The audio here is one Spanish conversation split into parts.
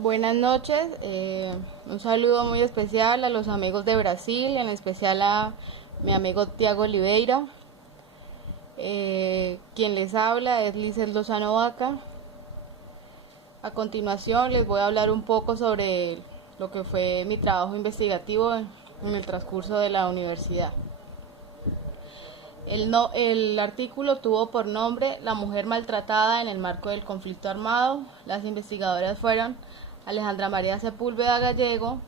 Buenas noches, un saludo muy especial a los amigos de Brasil, en especial a mi amigo Tiago Oliveira. Quien les habla es Lizeth Lozano Vaca. A continuación les voy a hablar un poco sobre lo que fue mi trabajo investigativo en el transcurso de la universidad. El artículo tuvo por nombre La mujer maltratada en el marco del conflicto armado. Las investigadoras fueron Alejandra María Sepúlveda Gallego,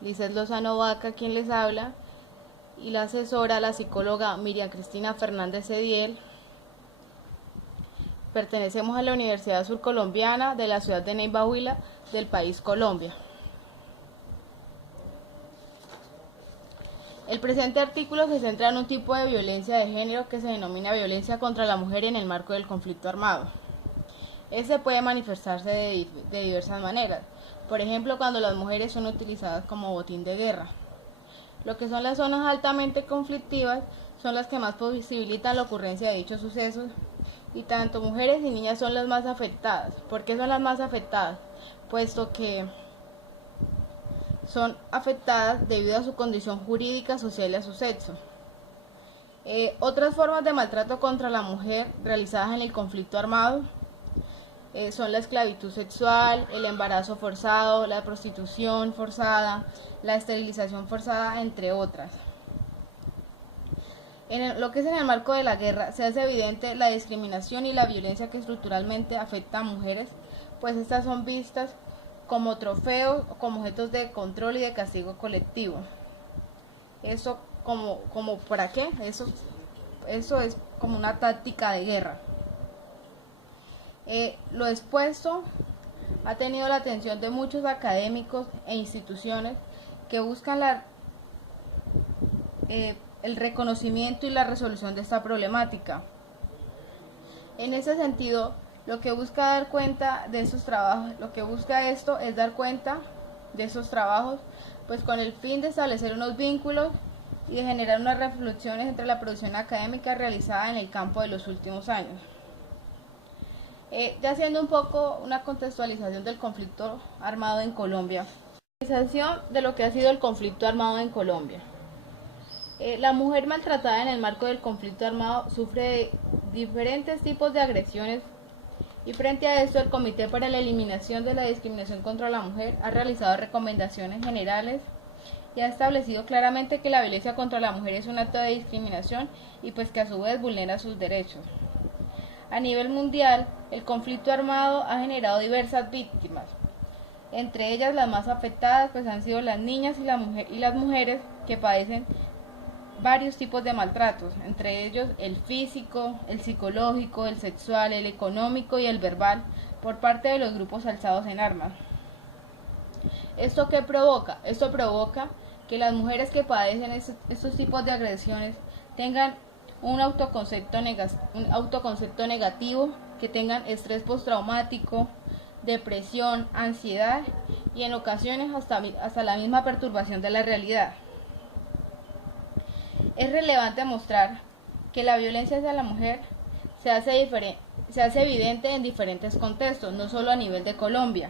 Lizeth Lozano Vaca, quien les habla, y la asesora, la psicóloga Miriam Cristina Fernández Ediel. Pertenecemos a la Universidad Surcolombiana de la ciudad de Neiva Huila, del país Colombia. El presente artículo se centra en un tipo de violencia de género que se denomina violencia contra la mujer en el marco del conflicto armado. Este puede manifestarse de diversas maneras, por ejemplo cuando las mujeres son utilizadas como botín de guerra. Lo que son las zonas altamente conflictivas son las que más posibilitan la ocurrencia de dichos sucesos, y tanto mujeres y niñas son las más afectadas. ¿Por qué son las más afectadas? Puesto que son afectadas debido a su condición jurídica, social y a su sexo. Otras formas de maltrato contra la mujer realizadas en el conflicto armado son la esclavitud sexual, el embarazo forzado, la prostitución forzada, la esterilización forzada, entre otras. Lo que es en el marco de la guerra se hace evidente la discriminación y la violencia que estructuralmente afecta a mujeres, pues estas son vistas como trofeos o como objetos de control y de castigo colectivo. Eso como ¿para qué? Eso es como una táctica de guerra. Lo expuesto ha tenido la atención de muchos académicos e instituciones que buscan el reconocimiento y la resolución de esta problemática. En ese sentido, lo que busca dar cuenta de esos trabajos, lo que busca esto es dar cuenta de esos trabajos, pues con el fin de establecer unos vínculos y de generar unas reflexiones entre la producción académica realizada en el campo de los últimos años. Ya haciendo un poco una contextualización del conflicto armado en Colombia. De lo que ha sido el conflicto armado en Colombia. La mujer maltratada en el marco del conflicto armado sufre de diferentes tipos de agresiones, y frente a esto el Comité para la Eliminación de la Discriminación contra la Mujer ha realizado recomendaciones generales y ha establecido claramente que la violencia contra la mujer es un acto de discriminación y pues que a su vez vulnera sus derechos. A nivel mundial, el conflicto armado ha generado diversas víctimas. Entre ellas las más afectadas pues han sido las niñas y las mujeres que padecen varios tipos de maltratos, entre ellos el físico, el psicológico, el sexual, el económico y el verbal por parte de los grupos alzados en armas. ¿Esto qué provoca? Esto provoca que las mujeres que padecen estos tipos de agresiones tengan un autoconcepto negativo, que tengan estrés postraumático, depresión, ansiedad y en ocasiones hasta la misma perturbación de la realidad. Es relevante mostrar que la violencia hacia la mujer se hace evidente en diferentes contextos, no solo a nivel de Colombia.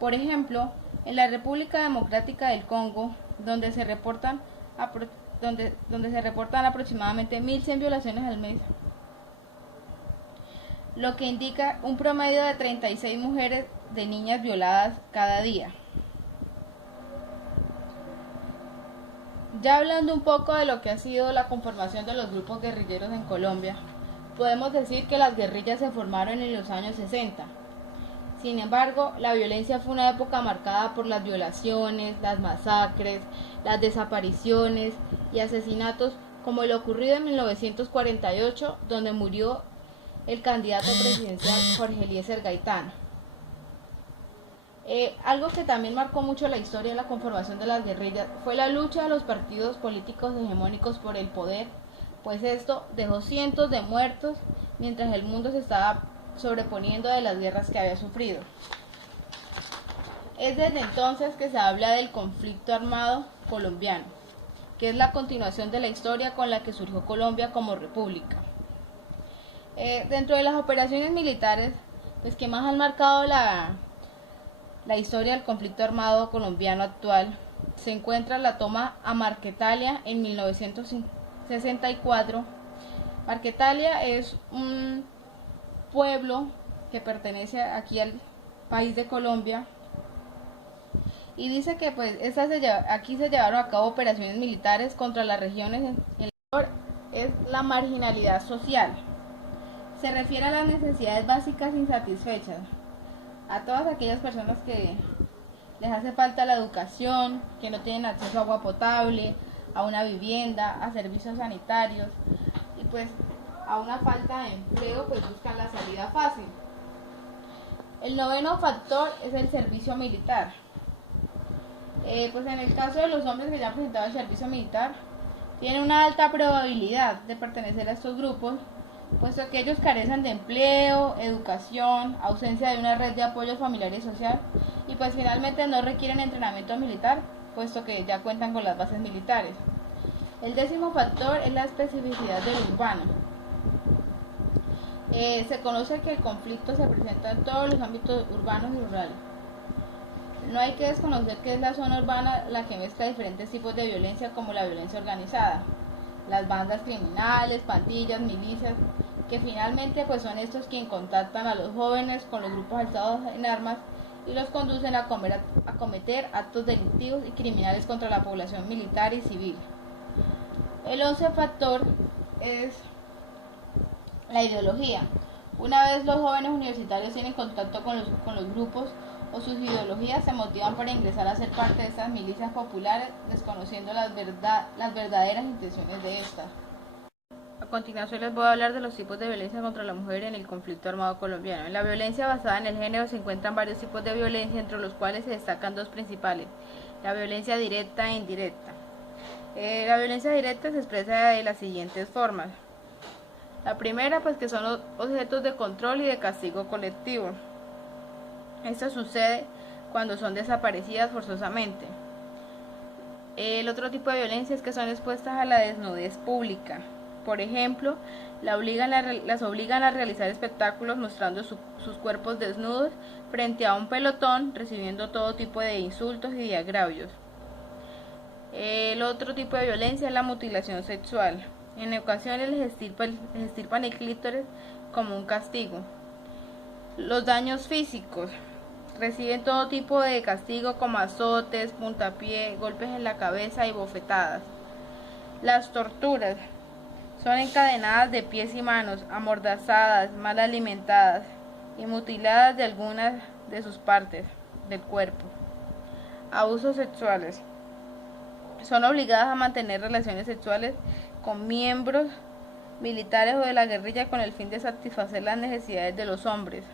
Por ejemplo, en la República Democrática del Congo, donde se reportan aproximadamente 1.100 violaciones al mes, lo que indica un promedio de 36 mujeres de niñas violadas cada día. Ya hablando un poco de lo que ha sido la conformación de los grupos guerrilleros en Colombia, podemos decir que las guerrillas se formaron en los años 60. Sin embargo, la violencia fue una época marcada por las violaciones, las masacres, las desapariciones y asesinatos, como lo ocurrido en 1948, donde murió el candidato presidencial Jorge Eliezer Gaitán. Algo que también marcó mucho la historia de la conformación de las guerrillas fue la lucha de los partidos políticos hegemónicos por el poder, pues esto dejó cientos de muertos mientras el mundo se estaba sobreponiendo de las guerras que había sufrido. Es desde entonces que se habla del conflicto armado colombiano, que es la continuación de la historia con la que surgió Colombia como república. Dentro de las operaciones militares, pues que más han marcado la historia del conflicto armado colombiano actual, se encuentra la toma a Marquetalia en 1964. Marquetalia es un pueblo que pertenece aquí al país de Colombia, y dice que pues aquí se llevaron a cabo operaciones militares contra las regiones en el es la marginalidad social. Se refiere a las necesidades básicas insatisfechas, a todas aquellas personas que les hace falta la educación, que no tienen acceso a agua potable, a una vivienda, a servicios sanitarios, y pues a una falta de empleo, pues buscan la salida fácil. El noveno factor es el servicio militar. Pues en el caso de los hombres que ya han presentado el servicio militar, tienen una alta probabilidad de pertenecer a estos grupos, puesto que ellos carecen de empleo, educación, ausencia de una red de apoyo familiar y social, y pues finalmente no requieren entrenamiento militar, puesto que ya cuentan con las bases militares. El décimo factor es la especificidad del urbano. Se conoce que el conflicto se presenta en todos los ámbitos urbanos y rurales. No hay que desconocer que es la zona urbana la que mezcla diferentes tipos de violencia, como la violencia organizada, las bandas criminales, pandillas, milicias, que finalmente pues son estos quienes contactan a los jóvenes con los grupos alzados en armas y los conducen a cometer actos delictivos y criminales contra la población militar y civil. El 11 factor es la ideología. Una vez los jóvenes universitarios tienen contacto con los grupos o sus ideologías, se motivan para ingresar a ser parte de estas milicias populares, desconociendo las verdaderas intenciones de estas. A continuación les voy a hablar de los tipos de violencia contra la mujer en el conflicto armado colombiano. En la violencia basada en el género se encuentran varios tipos de violencia, entre los cuales se destacan dos principales: la violencia directa e indirecta. La violencia directa se expresa de las siguientes formas. La primera, pues que son objetos de control y de castigo colectivo. Esto sucede cuando son desaparecidas forzosamente. El otro tipo de violencia es que son expuestas a la desnudez pública. Por ejemplo, las obligan a realizar espectáculos mostrando sus cuerpos desnudos frente a un pelotón, recibiendo todo tipo de insultos y de agravios. El otro tipo de violencia es la mutilación sexual. En ocasiones les extirpan el clítoris como un castigo. Los daños físicos. Reciben todo tipo de castigo como azotes, puntapié, golpes en la cabeza y bofetadas. Las torturas. Son encadenadas de pies y manos, amordazadas, mal alimentadas y mutiladas de algunas de sus partes del cuerpo. Abusos sexuales. Son obligadas a mantener relaciones sexuales con miembros militares o de la guerrilla con el fin de satisfacer las necesidades de los hombres.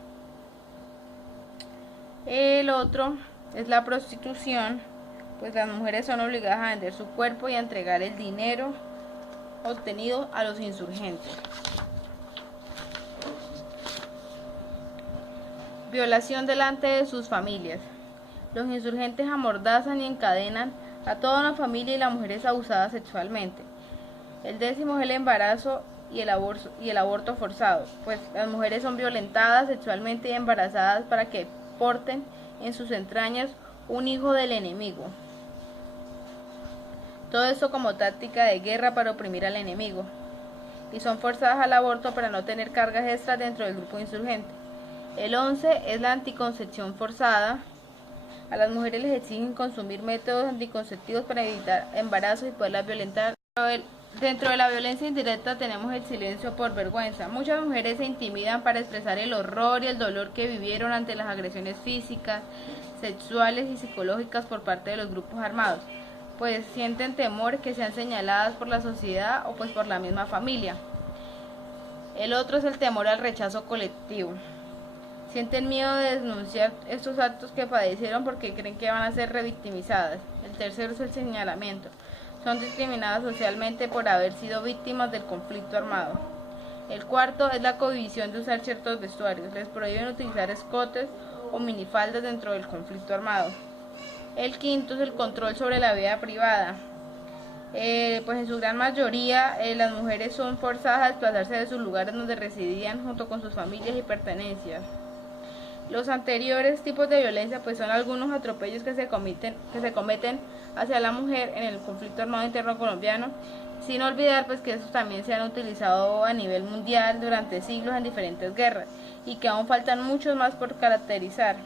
El otro es la prostitución, pues las mujeres son obligadas a vender su cuerpo y a entregar el dinero obtenido a los insurgentes. Violación delante de sus familias. Los insurgentes amordazan y encadenan a toda una familia y la mujer es abusada sexualmente. El décimo es el embarazo y el aborto forzado, pues las mujeres son violentadas sexualmente y embarazadas para que porten en sus entrañas un hijo del enemigo. Todo esto como táctica de guerra para oprimir al enemigo. Y son forzadas al aborto para no tener cargas extras dentro del grupo insurgente. El 11 es la anticoncepción forzada. A las mujeres les exigen consumir métodos anticonceptivos para evitar embarazos y poderlas violentar. Dentro de la violencia indirecta tenemos el silencio por vergüenza. Muchas mujeres se intimidan para expresar el horror y el dolor que vivieron ante las agresiones físicas, sexuales y psicológicas por parte de los grupos armados, pues sienten temor que sean señaladas por la sociedad o pues por la misma familia. El otro es el temor al rechazo colectivo. Sienten miedo de denunciar estos actos que padecieron porque creen que van a ser revictimizadas. El tercero es el señalamiento. Son discriminadas socialmente por haber sido víctimas del conflicto armado. El cuarto es la cohibición de usar ciertos vestuarios. Les prohíben utilizar escotes o minifaldas dentro del conflicto armado. El quinto es el control sobre la vida privada. Pues en su gran mayoría las mujeres son forzadas a desplazarse de sus lugares donde residían junto con sus familias y pertenencias. Los anteriores tipos de violencia pues son algunos atropellos que se cometen hacia la mujer en el conflicto armado interno colombiano, sin olvidar pues que estos también se han utilizado a nivel mundial durante siglos en diferentes guerras y que aún faltan muchos más por caracterizar.